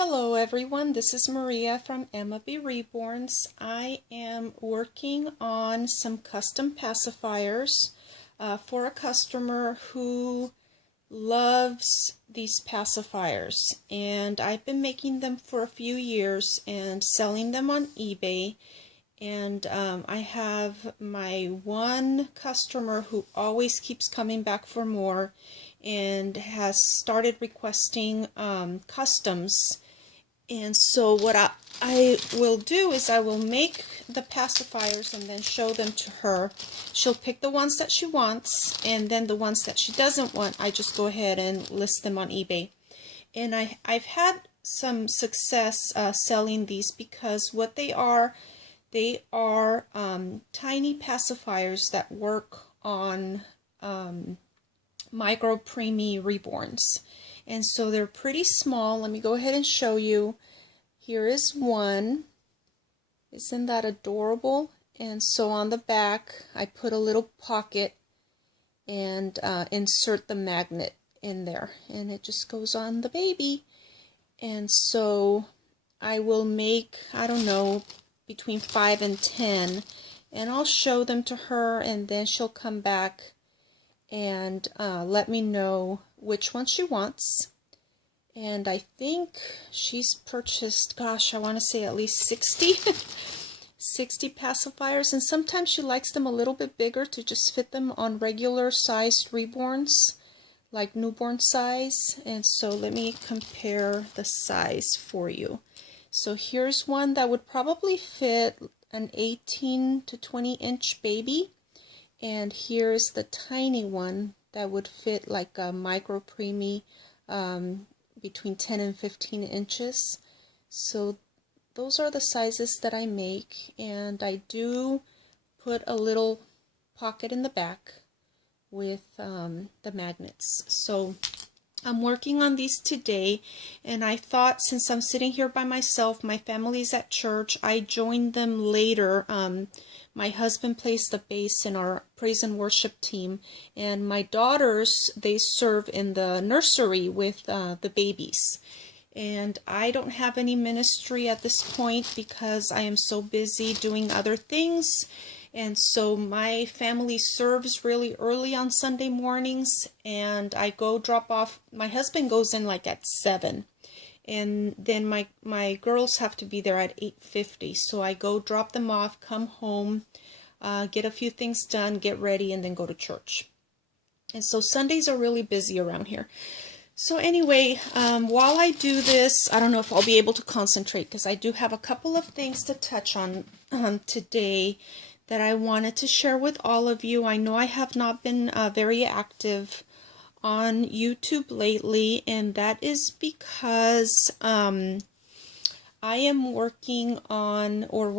Hello everyone, this is Maria from Emma B. Reborns. I am working on some custom pacifiers for a customer who loves these pacifiers, and I've been making them for a few years and selling them on eBay. And I have my one customer who always keeps coming back for more and has started requesting customs. And so what I will do is I will make the pacifiers and then show them to her. She'll pick the ones that she wants, and then the ones that she doesn't want, I just go ahead and list them on eBay. And I've had some success selling these because what they are tiny pacifiers that work on micro preemie reborns. And so they're pretty small. Let me go ahead and show you. Here is one. Isn't that adorable? And so on the back, I put a little pocket and insert the magnet in there. And it just goes on the baby. And so I will make, I don't know, between 5 and 10. And I'll show them to her, and then she'll come back and let me know which one she wants. And I think she's purchased, gosh, I want to say at least 60 60 pacifiers, and sometimes she likes them a little bit bigger to just fit them on regular sized reborns, like newborn size. And so let me compare the size for you. So here's one that would probably fit an 18 to 20 inch baby. And here's the tiny one that would fit like a micro preemie between 10 and 15 inches. So those are the sizes that I make, and I do put a little pocket in the back with the magnets. So I'm working on these today, and I thought, since I'm sitting here by myself, my family's at church, I joined them later. My husband plays the bass in our praise and worship team, and my daughters, they serve in the nursery with the babies. And I don't have any ministry at this point because I am so busy doing other things. And so my family serves really early on Sunday mornings, and I go drop off. My husband goes in like at 7. And then my girls have to be there at 8:50. So I go drop them off, come home, get a few things done, get ready, and then go to church. And so Sundays are really busy around here. So anyway, while I do this, I don't know if I'll be able to concentrate because I do have a couple of things to touch on today that I wanted to share with all of you. I know I have not been very active on YouTube lately, and that is because I am working on, or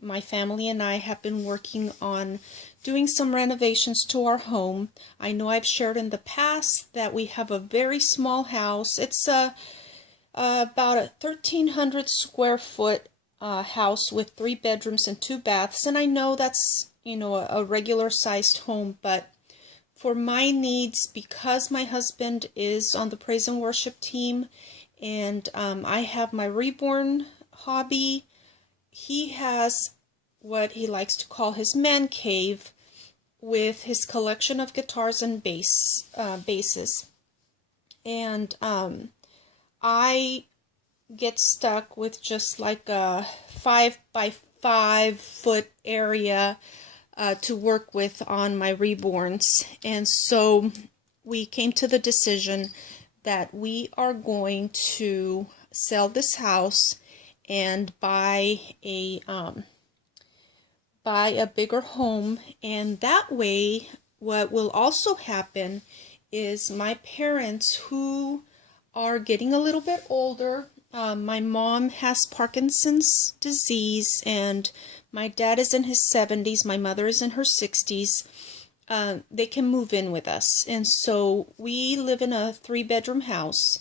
my family and I have been working on doing some renovations to our home. I know I've shared in the past that we have a very small house. It's about a 1,300 square foot house with 3 bedrooms and 2 baths, and I know that's, you know, a regular sized home, but for my needs, because my husband is on the praise and worship team, and I have my reborn hobby, he has what he likes to call his man cave with his collection of guitars and basses. And I get stuck with just like a 5 by 5 foot area to work with on my reborns. And so we came to the decision that we are going to sell this house and buy a bigger home. And that way, what will also happen is my parents, who are getting a little bit older, my mom has Parkinson's disease, and my dad is in his 70s, my mother is in her 60s. They can move in with us. And so we live in a 3-bedroom house,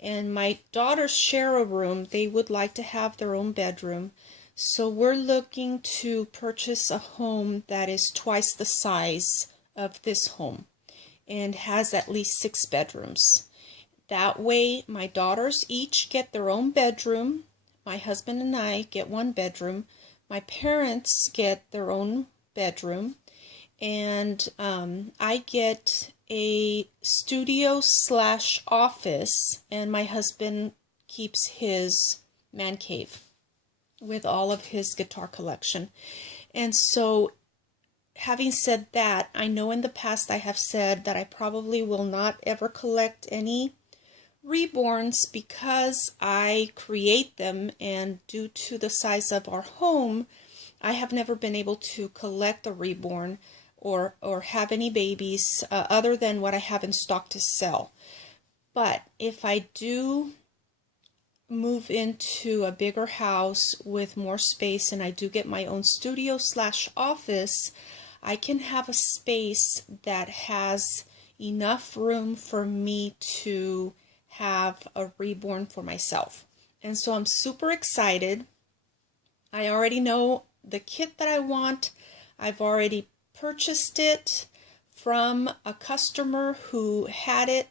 and my daughters share a room. They would like to have their own bedroom. So we're looking to purchase a home that is twice the size of this home and has at least 6 bedrooms. That way my daughters each get their own bedroom. My husband and I get one bedroom. My parents get their own bedroom. And I get a studio / office, and my husband keeps his man cave with all of his guitar collection. And so, having said that, I know in the past I have said that I probably will not ever collect any reborns because I create them, and due to the size of our home, I have never been able to collect a reborn or have any babies other than what I have in stock to sell. But if I do move into a bigger house with more space and I do get my own studio / office, I can have a space that has enough room for me to have a reborn for myself. And so I'm super excited. I already know the kit that I want. I've already purchased it from a customer who had it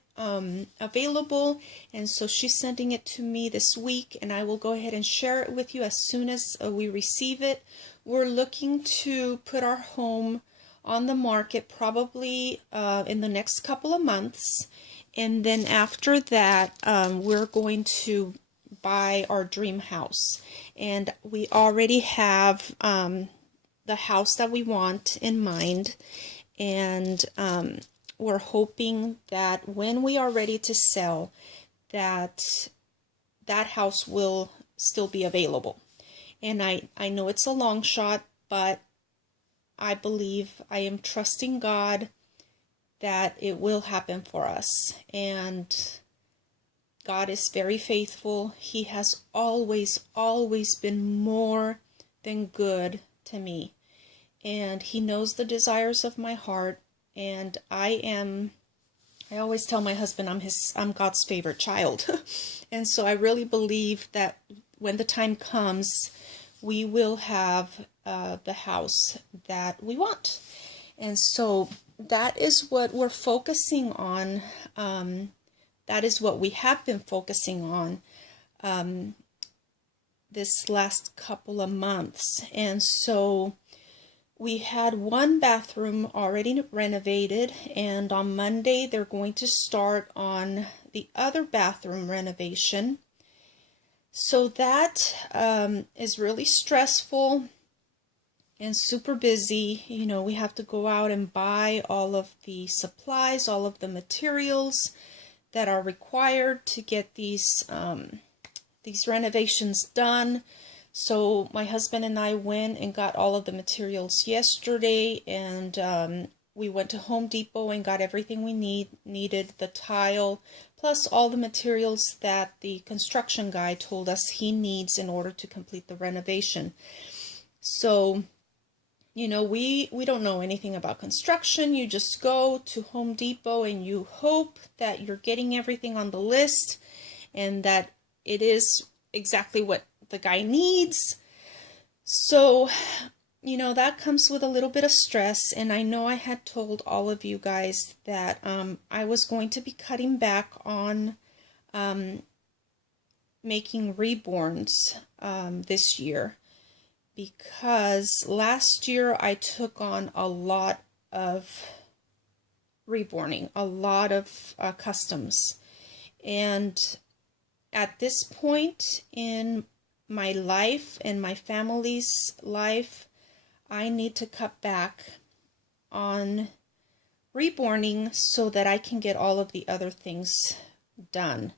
available, and so she's sending it to me this week, and I will go ahead and share it with you as soon as we receive it. We're looking to put our home on the market probably in the next couple of months, and then after that we're going to buy our dream house. And we already have the house that we want in mind, and we're hoping that when we are ready to sell, that house will still be available. And I know it's a long shot, but I believe, I am trusting God that it will happen for us. And God is very faithful. He has always been more than good to me. And He knows the desires of my heart. And I always tell my husband I'm God's favorite child. And so I really believe that when the time comes, we will have the house that we want. And so that is what we're focusing on. That is what we have been focusing on this last couple of months. And so we had one bathroom already renovated, and on Monday they're going to start on the other bathroom renovation. So that is really stressful and super busy. You know, we have to go out and buy all of the supplies, all of the materials that are required to get these renovations done. So my husband and I went and got all of the materials yesterday, and we went to Home Depot and got everything we needed, the tile, plus all the materials that the construction guy told us he needs in order to complete the renovation. So, you know, we don't know anything about construction. You just go to Home Depot and you hope that you're getting everything on the list and that it is exactly what the guy needs. So, you know, that comes with a little bit of stress. And I know I had told all of you guys that I was going to be cutting back on making reborns this year, because last year I took on a lot of reborning, a lot of customs. And at this point in my life and my family's life, I need to cut back on reborning so that I can get all of the other things done.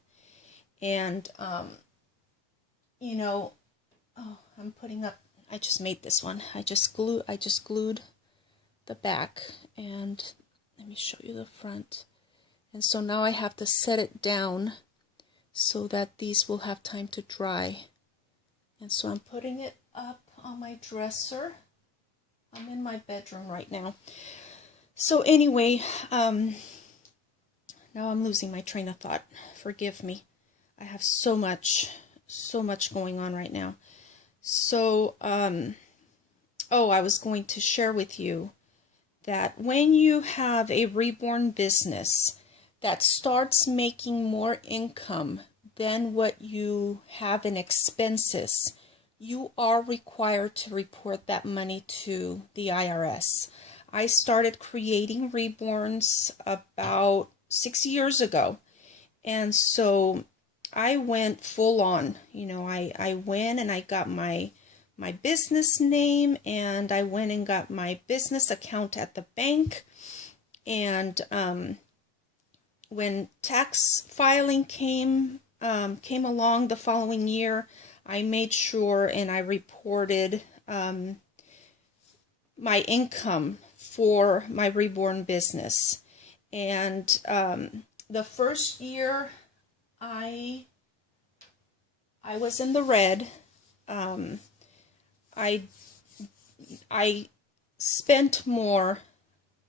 And, you know, I'm putting up, I just made this one. I just glued the back, and let me show you the front. And so now I have to set it down so that these will have time to dry. And so I'm putting it up on my dresser. I'm in my bedroom right now. So anyway, now I'm losing my train of thought. Forgive me. I have so much going on right now. So, I was going to share with you that when you have a reborn business that starts making more income than what you have in expenses, you are required to report that money to the IRS. I started creating reborns about 6 years ago. And so I went full on. I went and I got my business name, and I went and got my business account at the bank. And when tax filing came along the following year, I made sure and I reported my income for my reborn business. And the first year I was in the red. I spent more.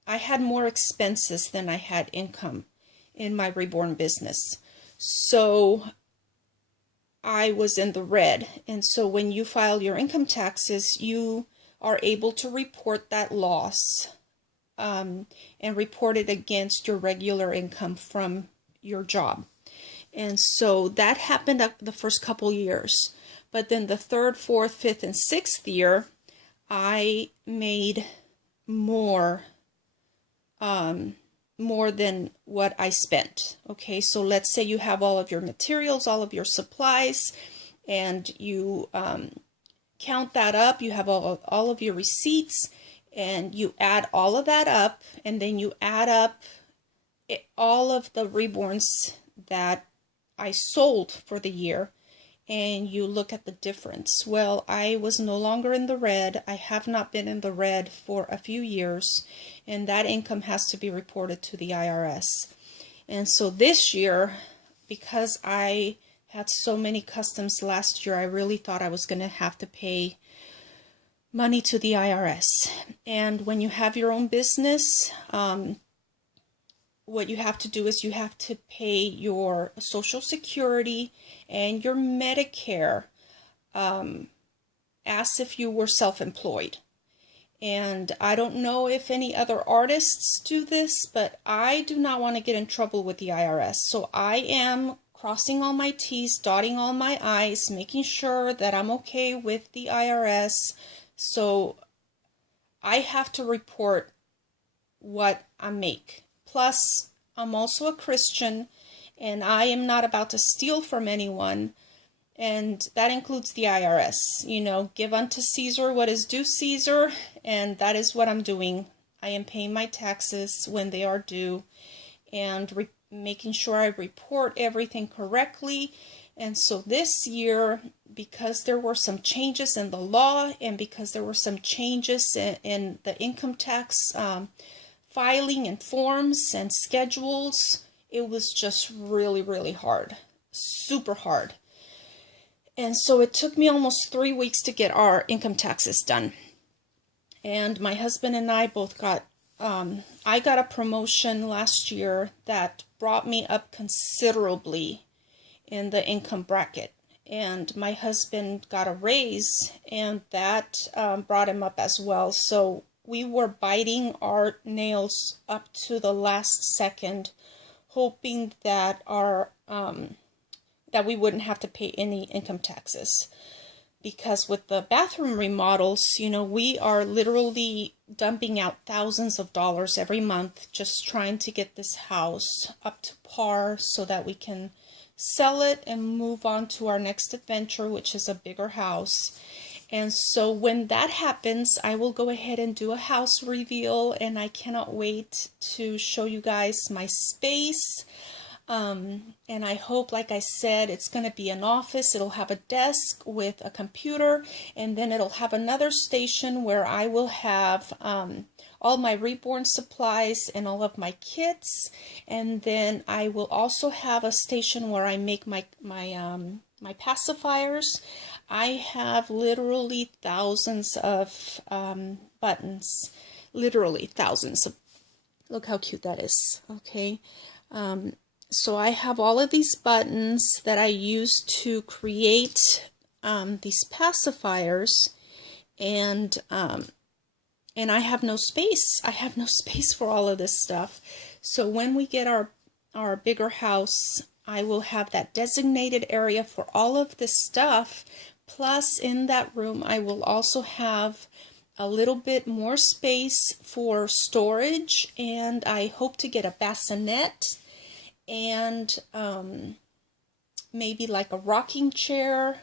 I had more expenses than I had income in my reborn business. So I was in the red. And so when you file your income taxes, you are able to report that loss and report it against your regular income from your job. And so that happened up the first couple years. But then the third, fourth, fifth, and sixth year, I made more than what I spent. Okay, so let's say you have all of your materials, all of your supplies, and you count that up. You have all of your receipts, and you add all of that up, and then you add up all of the reborns that I sold for the year, and you look at the difference. Well, I was no longer in the red. I have not been in the red for a few years, and that income has to be reported to the IRS. And so this year, because I had so many customs last year, I really thought I was going to have to pay money to the IRS. And when you have your own business, what you have to do is you have to pay your Social Security and your Medicare as if you were self-employed. And I don't know if any other artists do this, but I do not want to get in trouble with the IRS. So I am crossing all my T's, dotting all my I's, making sure that I'm okay with the IRS. So I have to report what I make. Plus, I'm also a Christian, and I am not about to steal from anyone, and that includes the IRS. Give unto Caesar what is due Caesar, and that is what I'm doing. I am paying my taxes when they are due, and making sure I report everything correctly. And so this year, because there were some changes in the law, and because there were some changes in the income tax filing and forms and schedules, it was just really, really hard. Super hard. And so it took me almost 3 weeks to get our income taxes done. And my husband and I both I got a promotion last year that brought me up considerably in the income bracket. And my husband got a raise, and that brought him up as well. So we were biting our nails up to the last second, hoping that that we wouldn't have to pay any income taxes. Because with the bathroom remodels, we are literally dumping out thousands of dollars every month just trying to get this house up to par so that we can sell it and move on to our next adventure, which is a bigger house. And so when that happens, I will go ahead and do a house reveal, and I cannot wait to show you guys my space. And I hope, like I said, it's going to be an office. It'll have a desk with a computer, and then it'll have another station where I will have all my reborn supplies and all of my kits. And then I will also have a station where I make my pacifiers. I have literally thousands of buttons, literally thousands. Look how cute that is. Okay. So I have all of these buttons that I use to create these pacifiers, and I have no space. I have no space for all of this stuff. So when we get our our bigger house, I will have that designated area for all of this stuff. Plus, in that room, I will also have a little bit more space for storage, and I hope to get a bassinet and maybe like a rocking chair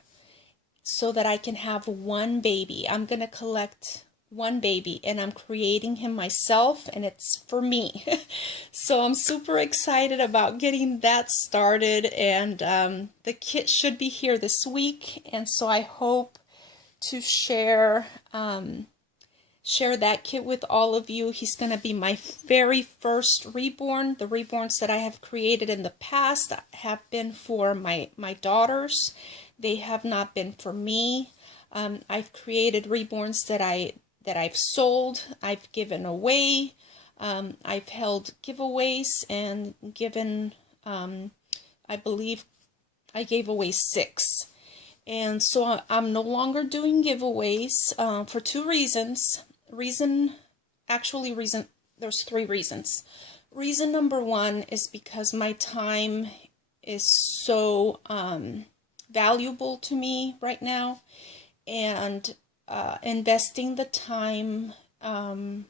so that I can have one baby. I'm going to collect one baby, and I'm creating him myself, and it's for me. So I'm super excited about getting that started, and the kit should be here this week, and so I hope to share that kit with all of you. He's going to be my very first reborn. The reborns that I have created in the past have been for my daughters. They have not been for me. I've created reborns that I've sold, I've given away, I've held giveaways and given, I believe I gave away 6. And so I'm no longer doing giveaways for 2 reasons. There's 3 reasons. Reason number 1 is because my time is so valuable to me right now, and investing the time on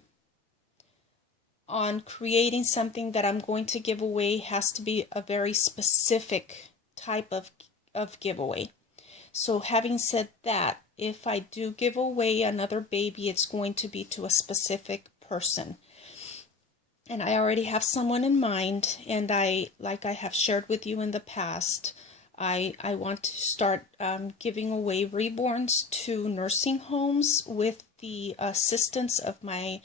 creating something that I'm going to give away has to be a very specific type of giveaway. So having said that, if I do give away another baby, it's going to be to a specific person. And I already have someone in mind, and like I have shared with you in the past, I want to start giving away reborns to nursing homes with the assistance of my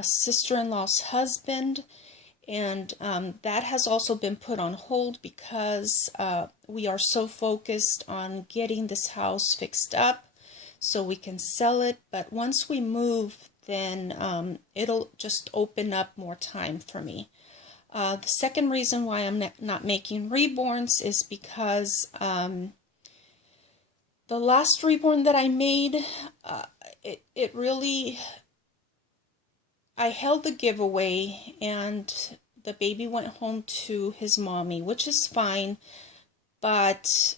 sister-in-law's husband. And that has also been put on hold because we are so focused on getting this house fixed up so we can sell it. But once we move, then it'll just open up more time for me. The second reason why I'm not making reborns is because the last reborn that I made, it really, I held the giveaway and the baby went home to his mommy, which is fine, but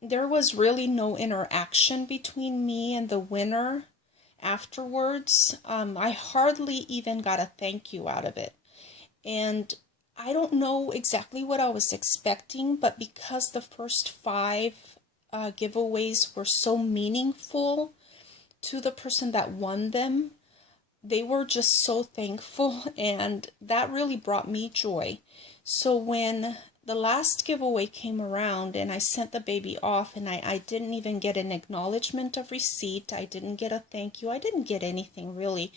there was really no interaction between me and the winner afterwards. I hardly even got a thank you out of it. And I don't know exactly what I was expecting, but because the first 5 giveaways were so meaningful to the person that won them, they were just so thankful, and that really brought me joy. So when the last giveaway came around and I sent the baby off, and I didn't even get an acknowledgement of receipt, I didn't get a thank you, I didn't get anything really.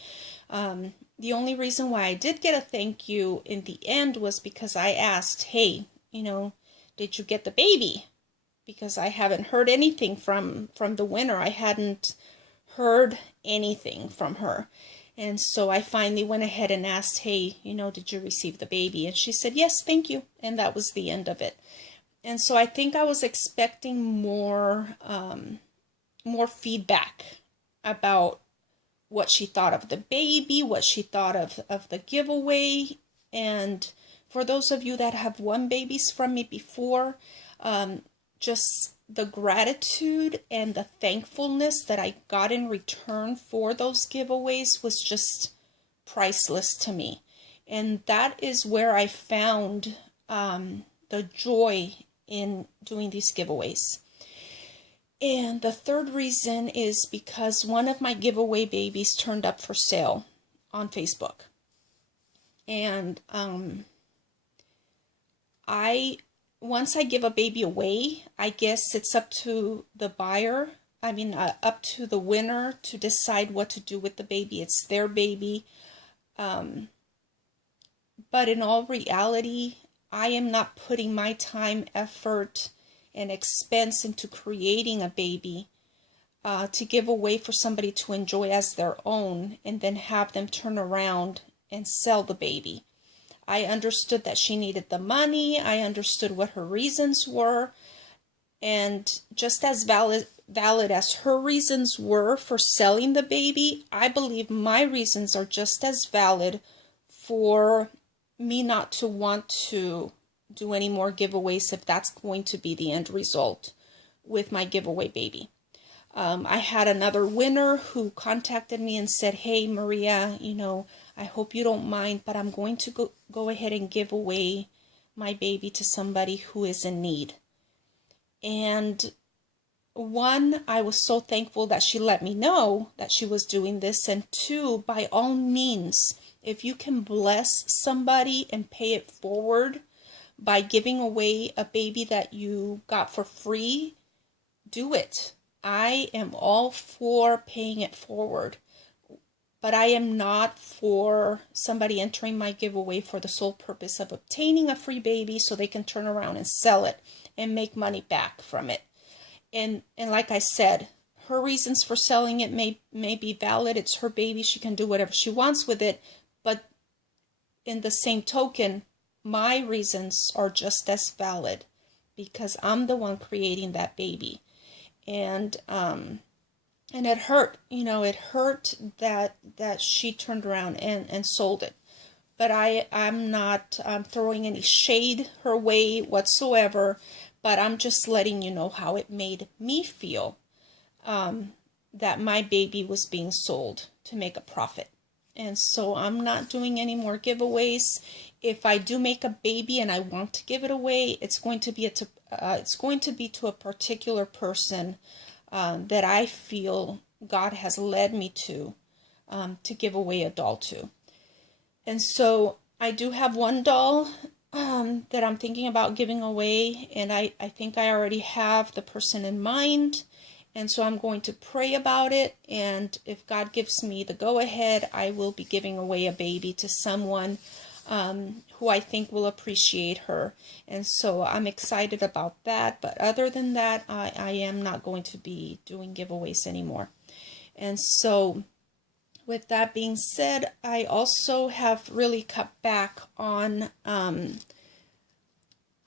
The only reason why I did get a thank you in the end was because I asked, hey, did you get the baby? Because I haven't heard anything from the winner. I hadn't heard anything from her. And so I finally went ahead and asked, hey, did you receive the baby? And she said, yes, thank you. And that was the end of it. And so I think I was expecting more feedback about what she thought of the baby, what she thought of the giveaway. And for those of you that have won babies from me before, just the gratitude and the thankfulness that I got in return for those giveaways was just priceless to me. And that is where I found the joy in doing these giveaways. And the third reason is because one of my giveaway babies turned up for sale on Facebook. And once I give a baby away, I guess it's up to the buyer, up to the winner to decide what to do with the baby. It's their baby. But in all reality, I am not putting my time, effort, and expense into creating a baby to give away for somebody to enjoy as their own and then have them turn around and sell the baby. I understood that she needed the money. I understood what her reasons were. And just as valid as her reasons were for selling the baby, I believe my reasons are just as valid for me not to want to do any more giveaways if that's going to be the end result with my giveaway baby. I had another winner who contacted me and said, hey, Maria, I hope you don't mind, but I'm going to go ahead and give away my baby to somebody who is in need. And one, I was so thankful that she let me know that she was doing this. And two, by all means, if you can bless somebody and pay it forward by giving away a baby that you got for free, do it. I am all for paying it forward, but I am not for somebody entering my giveaway for the sole purpose of obtaining a free baby so they can turn around and sell it and make money back from it. And like I said, her reasons for selling it may be valid. It's her baby. She can do whatever she wants with it. But in the same token, my reasons are just as valid because I'm the one creating that baby. And it hurt, it hurt that she turned around and sold it. But I'm not throwing any shade her way whatsoever, but I'm just letting you know how it made me feel that my baby was being sold to make a profit. And so I'm not doing any more giveaways. If I do make a baby and I want to give it away, it's going to be to a particular person that I feel God has led me to give away a doll to. And so I do have one doll that I'm thinking about giving away, and I think I already have the person in mind. And so I'm going to pray about it, and if God gives me the go-ahead, I will be giving away a baby to someone who I think will appreciate her. And so I'm excited about that. But other than that, I am not going to be doing giveaways anymore. And so with that being said, I also have really cut back on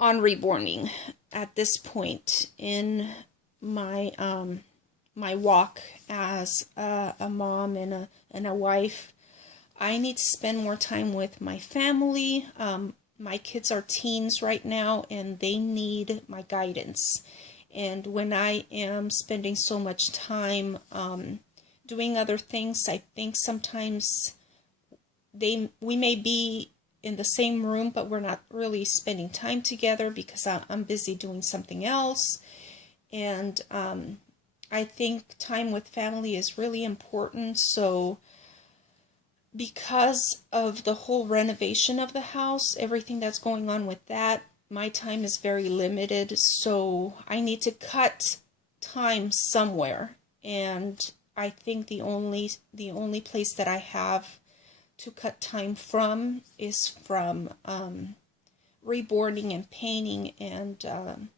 reborning at this point in my my walk as a mom and a wife. I need to spend more time with my family. My kids are teens right now, and they need my guidance. And when I am spending so much time doing other things, I think sometimes we may be in the same room, but we're not really spending time together because I'm busy doing something else. And I think time with family is really important. So because of the whole renovation of the house, everything that's going on with that, my time is very limited. So I need to cut time somewhere. And I think the only place that I have to cut time from is from reborning and painting and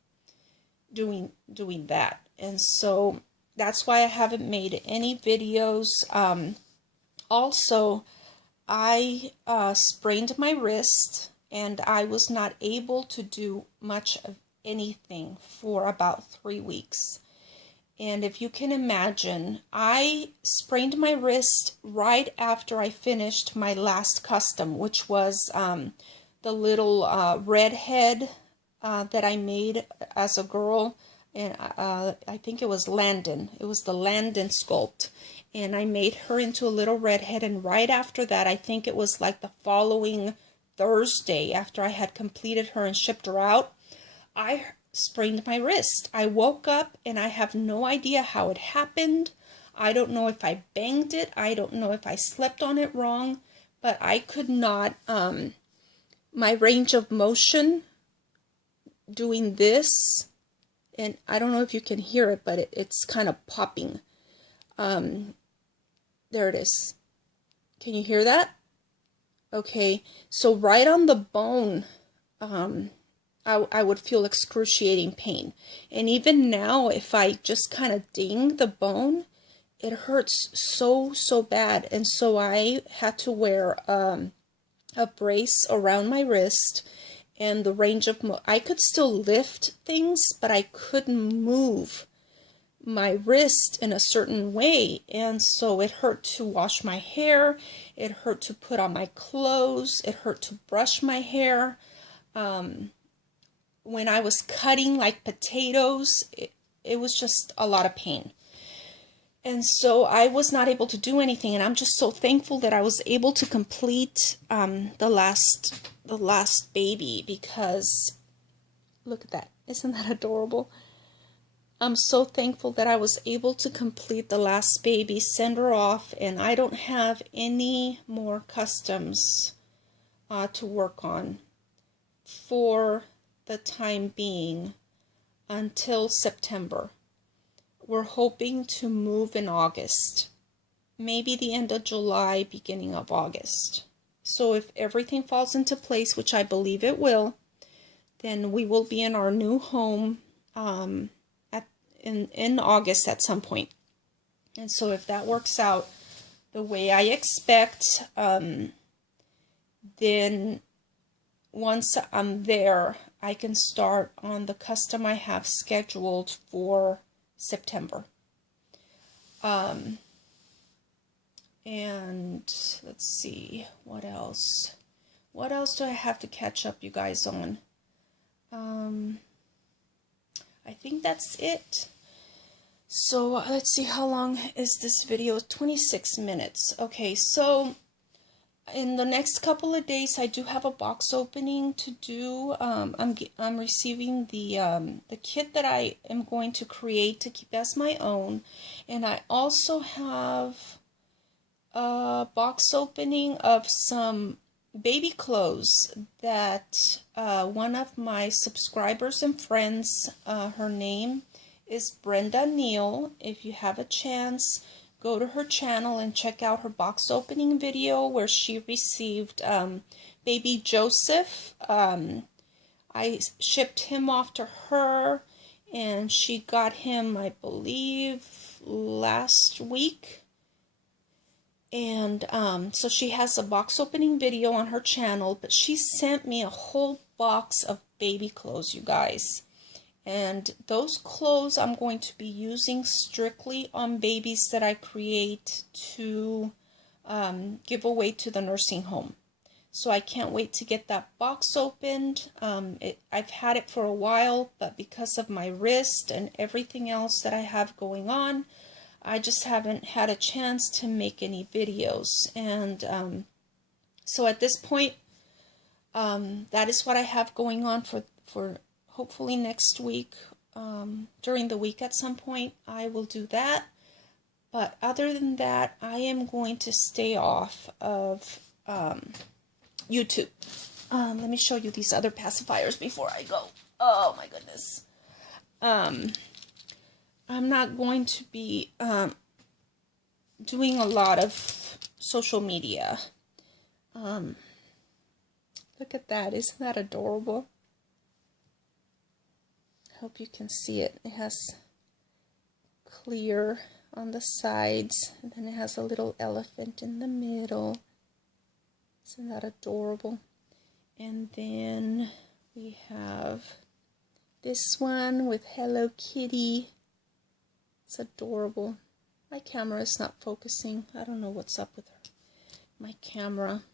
doing that. And so that's why I haven't made any videos. Also, I sprained my wrist, and I was not able to do much of anything for about 3 weeks. And if you can imagine, I sprained my wrist right after I finished my last custom, which was the little redhead that I made as a girl. And I think it was Landon. It was the Landon sculpt. And I made her into a little redhead. And right after that, I think it was like the following Thursday after I had completed her and shipped her out, I sprained my wrist. I woke up and I have no idea how it happened. I don't know if I banged it. I don't know if I slept on it wrong. But I could not, my range of motion doing this, and I don't know if you can hear it, but it's kind of popping. There it is. Can you hear that? Okay, so right on the bone, I would feel excruciating pain. And even now, if I just kind of ding the bone, it hurts so bad. And so I had to wear a brace around my wrist. And the range of I could still lift things, but I couldn't move my wrist in a certain way. And so it hurt to wash my hair. It hurt to put on my clothes. It hurt to brush my hair. when I was cutting like potatoes, it was just a lot of pain. And so I was not able to do anything, and I'm just so thankful that I was able to complete the last baby, because look at that. Isn't that adorable? I'm so thankful that I was able to complete the last baby, send her off, and I don't have any more customs to work on for the time being until September. We're hoping to move in August, maybe the end of July, beginning of August. So if everything falls into place, which I believe it will, then we will be in our new home in August at some point. And so if that works out the way I expect, then once I'm there, I can start on the custom I have scheduled for September. And let's see, what else? What else do I have to catch up you guys on? I think that's it. So let's see, how long is this video? 26 minutes. Okay, so in the next couple of days, I do have a box opening to do. I'm receiving the kit that I am going to create to keep as my own, and I also have a box opening of some baby clothes that one of my subscribers and friends, her name is Brenda Neal. If you have a chance, go to her channel and check out her box opening video where she received baby Joseph. I shipped him off to her, and she got him, I believe, last week. And so she has a box opening video on her channel, but she sent me a whole box of baby clothes, you guys. And those clothes I'm going to be using strictly on babies that I create to give away to the nursing home. So I can't wait to get that box opened. I've had it for a while, but because of my wrist and everything else that I have going on, I just haven't had a chance to make any videos. And so at this point, that is what I have going on for hopefully next week. During the week at some point, I will do that. But other than that, I am going to stay off of YouTube. Let me show you these other pacifiers before I go. Oh my goodness. I'm not going to be doing a lot of social media. Look at that. Isn't that adorable? I hope you can see it. It has clear on the sides, and then it has a little elephant in the middle. Isn't that adorable? And then we have this one with Hello Kitty. It's adorable. My camera is not focusing. I don't know what's up with my camera.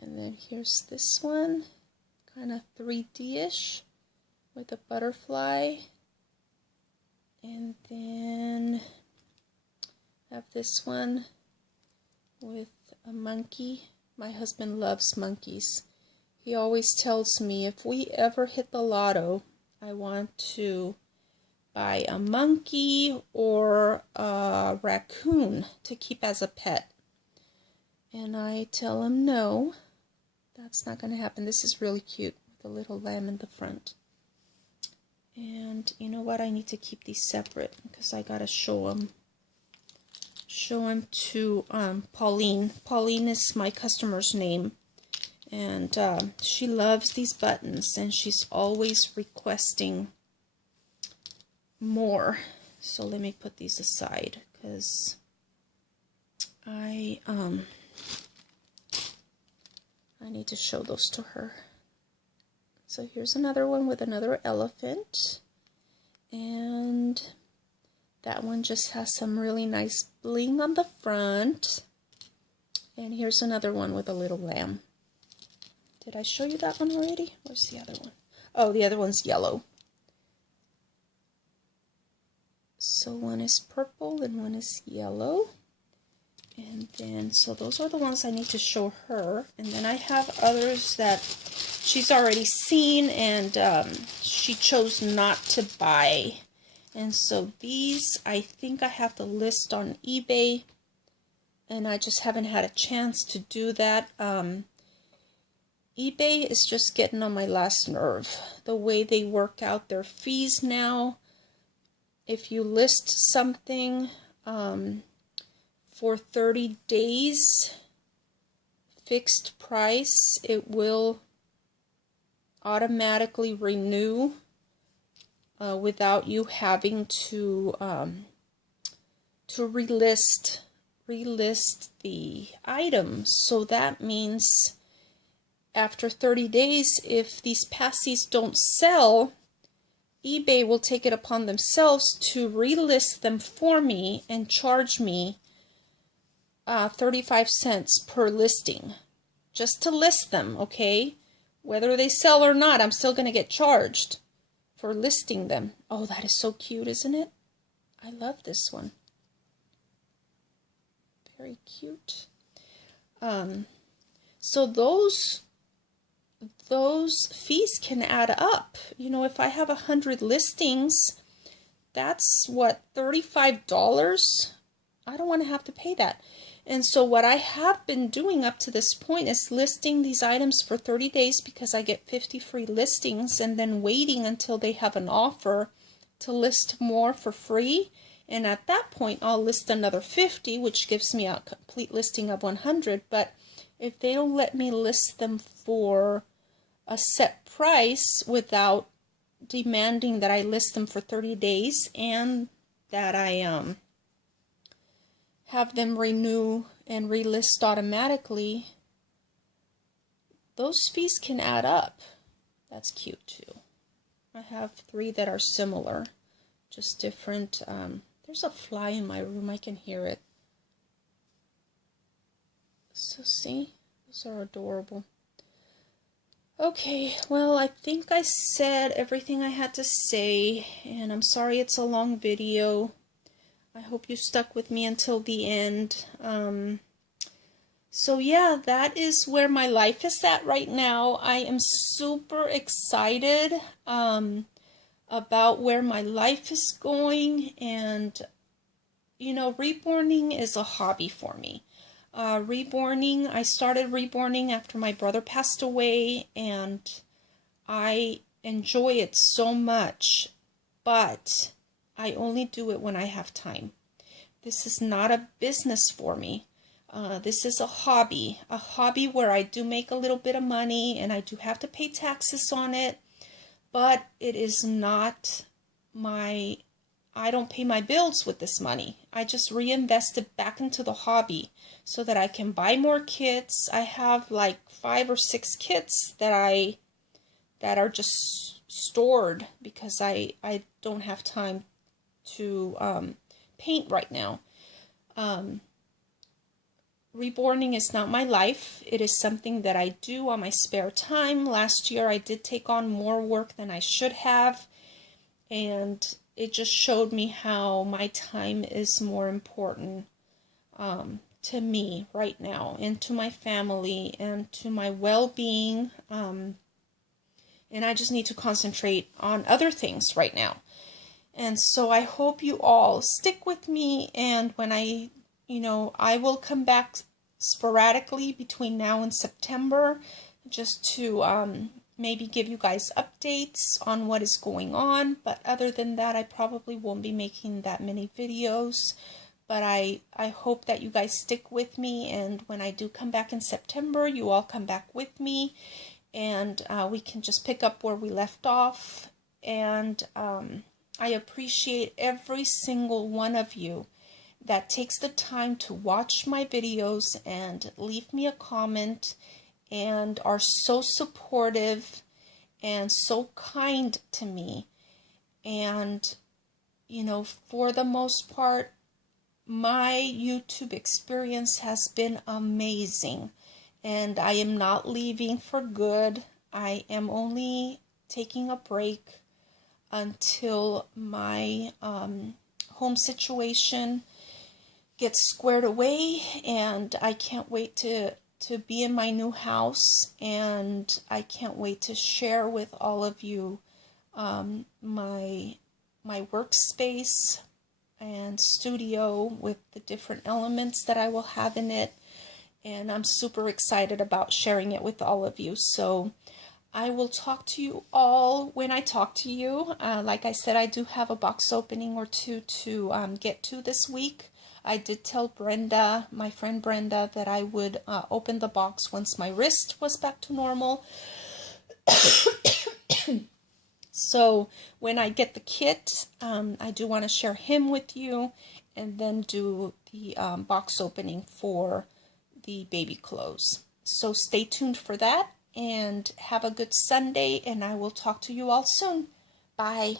And then here's this one, kind of 3D-ish with a butterfly. And then I have this one with a monkey. My husband loves monkeys. He always tells me if we ever hit the lotto, I want to buy a monkey or a raccoon to keep as a pet. And I tell him no, that's not going to happen. This is really cute with a little lamb in the front. And you know what? I need to keep these separate because I got to show them to Pauline. Pauline is my customer's name. And she loves these buttons, and she's always requesting more. So let me put these aside because I need to show those to her. So here's another one with another elephant, and that one just has some really nice bling on the front. And here's another one with a little lamb. Did I show you that one already? Where's the other one? Oh, the other one's yellow. So one is purple and one is yellow. And then, so those are the ones I need to show her. And then I have others that she's already seen and she chose not to buy. And so these, I think I have to list on eBay. And I just haven't had a chance to do that. eBay is just getting on my last nerve. The way they work out their fees now. If you list something for 30 days, fixed price, it will automatically renew without you having to relist the item. So that means after 30 days, if these passys don't sell, eBay will take it upon themselves to relist them for me and charge me 35 cents per listing just to list them, okay? Whether they sell or not, I'm still going to get charged for listing them. Oh, that is so cute, isn't it? I love this one. Very cute. So those fees can add up. You know, if I have 100 listings, that's what, $35? I don't want to have to pay that. And so what I have been doing up to this point is listing these items for 30 days because I get 50 free listings, and then waiting until they have an offer to list more for free. And at that point, I'll list another 50, which gives me a complete listing of 100. But if they don't let me list them for a set price without demanding that I list them for 30 days and that I have them renew and relist automatically, those fees can add up. That's cute too. I have 3 that are similar, just different. There's a fly in my room, I can hear it. So see, those are adorable. Okay, well, I think I said everything I had to say, and I'm sorry it's a long video. I hope you stuck with me until the end. So yeah, that is where my life is at right now. I am super excited about where my life is going, and you know, reborning is a hobby for me. I started reborning after my brother passed away, and I enjoy it so much, but I only do it when I have time. This is not a business for me. This is a hobby where I do make a little bit of money and I do have to pay taxes on it, but it is not I don't pay my bills with this money. I just reinvest it back into the hobby so that I can buy more kits. I have like 5 or 6 kits that are just stored because I don't have time to paint right now. Reborning is not my life. It is something that I do on my spare time. Last year I did take on more work than I should have, and it just showed me how my time is more important to me right now, and to my family, and to my well-being. And I just need to concentrate on other things right now. And so I hope you all stick with me, and when I will come back sporadically between now and September just to maybe give you guys updates on what is going on. But other than that, I probably won't be making that many videos. But I hope that you guys stick with me, and when I do come back in September, you all come back with me, and we can just pick up where we left off. And I appreciate every single one of you that takes the time to watch my videos and leave me a comment and are so supportive and so kind to me. And, you know, for the most part, my YouTube experience has been amazing, and I am not leaving for good. I am only taking a break until my home situation gets squared away, and I can't wait to be in my new house, and I can't wait to share with all of you my workspace and studio with the different elements that I will have in it, and I'm super excited about sharing it with all of you. So I will talk to you all when I talk to you. Like I said, I do have a box opening or two to get to this week. I did tell Brenda, my friend Brenda, that I would open the box once my wrist was back to normal. So when I get the kit, I do want to share him with you, and then do the box opening for the baby clothes. So stay tuned for that, and have a good Sunday, and I will talk to you all soon. Bye.